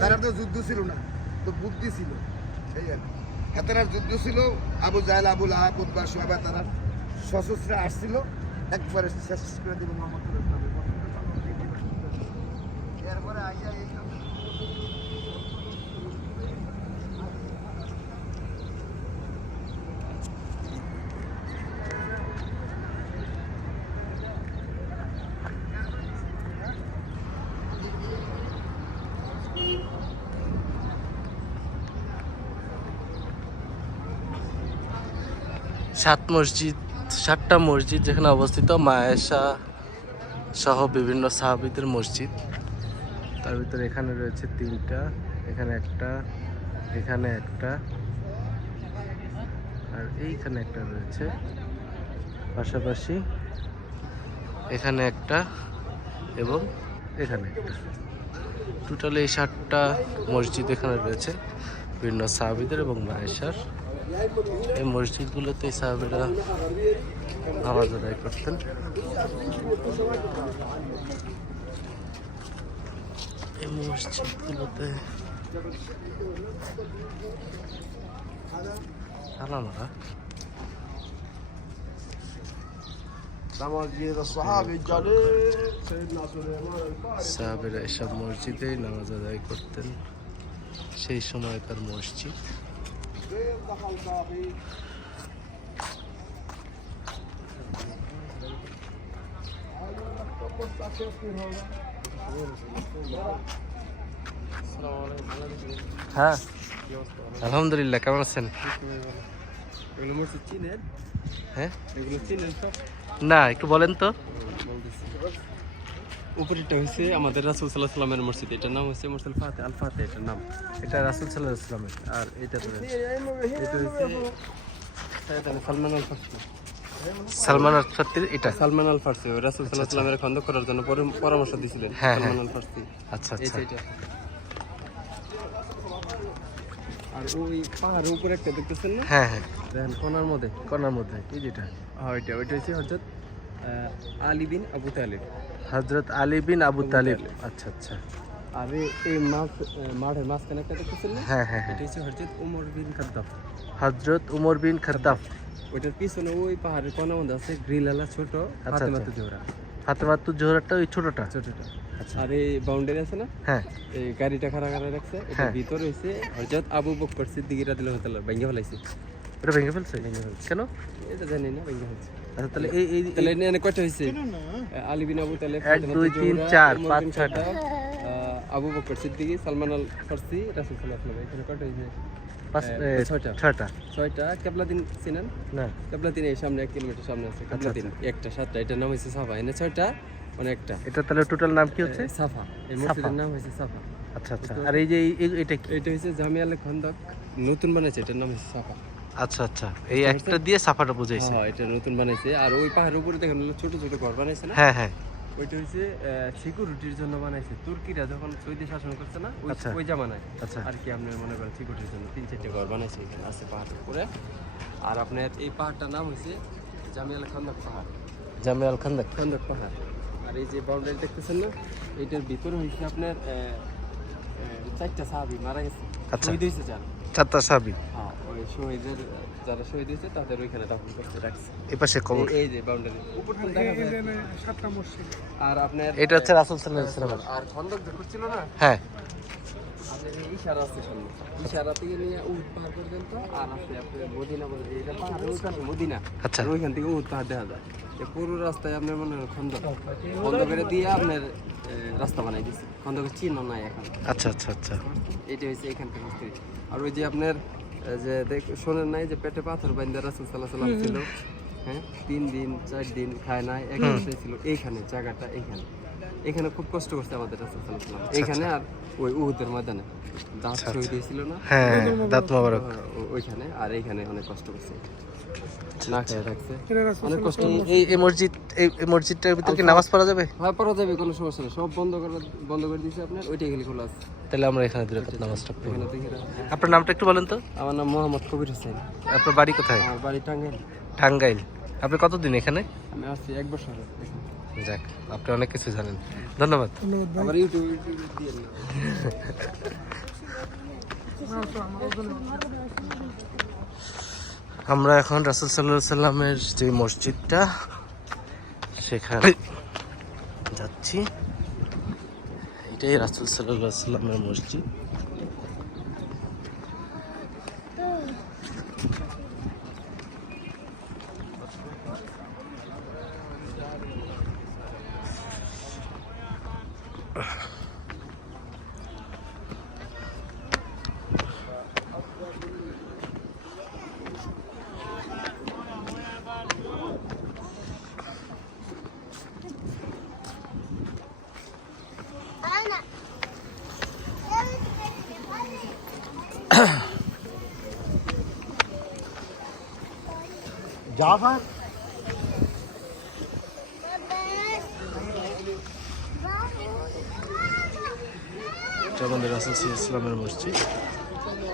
তারা তো যুদ্ধ ছিল না, তো বুদ্ধি ছিল। সেই আর যুদ্ধ ছিল, আবু জাহেল আবুল আহ বুধবার সবাই তারা সশস্ত্রে আসছিল। একবারে শেষ করে দিব মোহাম্মদ সাত মসজিদ, সাতটা মসজিদ যেখানে অবস্থিত, মায়েশা সহ বিভিন্ন সাহাবিদের মসজিদ। তার ভিতরে এখানে রয়েছে তিনটা, এখানে একটা এখানে একটা, আর এইখানে একটা রয়েছে। পাশাপাশি এখানে একটা এবং এখানে একটা। টোটালি এই সাতটা মসজিদ এখানে রয়েছে, বিভিন্ন সাহাবিদের এবং মায়েশার। এই মসজিদগুলোতে সাহেবেরা নামাজ আদায় করতেন। এই মসজিদগুলোতে সাহাবেরা এসব মসজিদে নামাজ আদায় করতেন। সেই সময়কার মসজিদ فين دخلت اخي؟ হ্যাঁ আলহামদুলিল্লাহ কেমন আছেন এগুলো মসজিদ চিনেন হ্যাঁ এগুলো চিনেন সব না একটু বলেন তো উপরেরটা হচ্ছে আমাদের রাসুল সাল্লাহ সাল্লামের মসজিদ। এটার নাম হচ্ছে মসজিদ ফাতে আল ফাতে এটার নাম। এটা রাসুল সাল্লাহ ইসলামের আর এটা তো এটা হচ্ছে সৈয়দ আলী সালমান আল ফার্সি। এটা? সালমান আল ফার্সি রাসুল সাল্লাহ সাল্লামের খন্দ করার জন্য পরামর্শ দিয়েছিলেন হ্যাঁ, সালমান হ্যাঁ। আল ফার্সি। আচ্ছা আচ্ছা। আর ওই পাহাড়ের উপরে একটা দেখতেছেন না? হ্যাঁ হ্যাঁ। দেখেন কোনার মধ্যে। কনার মধ্যে কি যেটা। হ্যাঁ ওইটা ওইটা হচ্ছে হজরত আলী বিন আবু তালিব। হজরত আলী বিন আবু তালিব। আচ্ছা আচ্ছা। আর এই- মাঠ মাঠের মাঝখানে একটা দেখতেছেন হ্যাঁ হ্যাঁ হ্যাঁ। এটা হচ্ছে হজরত উমর বিন খাদ্দাফ হজরত উমর বিন খাদ্দাফ ওইটার পিছনে ওই পাহাড়ের কোনা মধ্যে আছে গ্রিল আলা ছোট আচ্ছা। ফাতেমাতু জোহরা। ফাতেমাতুর জোহরাটা ওই ছোটটা। ছোটটা। আচ্ছা। আর এই বাউন্ডারি আছে না? হ্যাঁ। এই গাড়িটা খাড়া খাড়া রাখছে এটা হ্যাঁ। ভিতরে হইছে হজরত আবু বকর সিদ্দিক রাদিয়াল্লাহু তাআলা ভেঙে ফেলাইছে। ওটা ভেঙে ফেলছে। কেন? এটা জানি না ভেঙে ফেলছে। আচ্ছা তাহলে এই এই তাহলে এনে কয়টা হইছে আলী বিন আবু তালেব বকর সিদ্দিকী সালমান আল ফারসি রাসূল সাল্লাল্লাহু আলাইহি এখানে কয়টা হইছে পাঁচ এ, এ, ছয়টা। ছয়টা। ছয়টা। কেবলাদিন চিনেন? না। কেবলাদিন এই সামনে এক কিলোমিটার সামনে আছে কেবলাদিন একটা সাতটা। এটার নাম হয়েছে সাফা। এনে ছয়টা মানে একটা। এটা তাহলে টোটাল নাম কি হচ্ছে? সাফা। এই মসজিদের নাম হয়েছে সাফা। আচ্ছা আচ্ছা। আর এই যে এটা কি? এটা হচ্ছে জামিয়া আল খন্দক। নতুন বানাইছে এটার নাম হচ্ছে সাফা। আচ্ছা আচ্ছা। এই একটা দিয়ে সাফাটা বুঝাইছে। হ্যাঁ এটা নতুন বানাইছে। আর ওই পাহাড়ের উপরে দেখেন ছোট ছোট ঘর বানাইছে না? হ্যাঁ হ্যাঁ। ওইটা হচ্ছে সিকিউরিটির জন্য বানাইছে। তুর্কিরা যখন সৌদি শাসন করছে না ওই আচ্ছা। ওই জামানায় আচ্ছা। আর কি আপনি মনে করেন সিকিউরিটির জন্য তিন চারটে ঘর বানাইছে এখানে আছে পাহাড়ের উপরে। আর আপনার এই পাহাড়টার নাম হয়েছে জামিয়াল খন্দক পাহাড়। জামে আল খান্দাক। খন্দক পাহাড়। আর এই যে বাউন্ডারি দেখতেছেন না এইটার ভিতরে হয়েছে আপনার চারটা সাহাবি মারা গেছে। আচ্ছা। শহীদ হয়েছে যারা? চাত্তা সাবি। হ্যাঁ ওই শহীদের যারা শহীদ হয়েছে তাদের ওইখানে দাফন করতে রাখছে। এই পাশে কবর। এই- এই যে বাউন্ডারি উপর থেকে দেখা যায়। আর আপনার এটা হচ্ছে রাসুল আর খন্দক যে না? হ্যাঁ। ইশারা আছে সামনে। ইশারা থেকে নিয়ে উট পাহাড় পর্যন্ত আর আছে আপনার মদিনা বলে এটা পাহাড় ওইখানে মদিনা। আচ্ছা। ওইখান থেকে উট পাহাড় দেখা যায়। পুরো রাস্তায় আপনার মনে হয় খন্দক খন্দকের দিয়ে আপনার রাস্তা বানাই দিচ্ছে খন্দকের চিহ্ন নাই এখন। আচ্ছা আচ্ছা আচ্ছা। এটা হচ্ছে এখানকার হিস্ট্রি আর ওই যে আপনার যে দেখ শোনেন নাই যে পেটে পাথর বাইন্দা রাসুল সাল্লাহ সাল্লাম ছিল? হ্যাঁ? তিন দিন চার দিন খায় নাই এক ছিল এইখানে জায়গাটা এইখানে। এখানে খুব কষ্ট করছে আমাদের সাল্লাম এখানে আর ওই উহুদের ময়দানে দাঁত শহীদ হয়েছিল না? হ্যাঁ দাঁত মোবারক। ওইখানে আর এইখানে অনেক কষ্ট করছে। না খেয়ে রাখছে। অনেক কষ্ট এই- মসজিদ এই মসজিদটার ভিতরে কি নামাজ পড়া যাবে? হয় পড়া যাবে কোনো সমস্যা নেই। সব বন্ধ করে বন্ধ করে দিয়েছে আপনার ওইটাই খালি খোলা আছে। তাহলে আমরা এখানে রাকাত নামাজটা এখানে আপনার নামটা একটু বলেন তো। আমার নাম মোহাম্মদ কবির হোসেন। আপনার বাড়ি কোথায়? আমার বাড়ি টাঙ্গাইল। টাঙ্গাইল। আপনি কতদিন এখানে? আমি আসছি এক বছর। এখানে। যাক আপনি অনেক কিছু জানেন। ধন্যবাদ। ইউটিউব আমরা এখন রাসুল সাল্লাহ সাল্লামের যে মসজিদটা সেখানে যাচ্ছি। এটাই রাসুল সাল্লাহ সাল্লামের মসজিদ। জাফর? আমাদের রাসুল ইসলামের মসজিদ।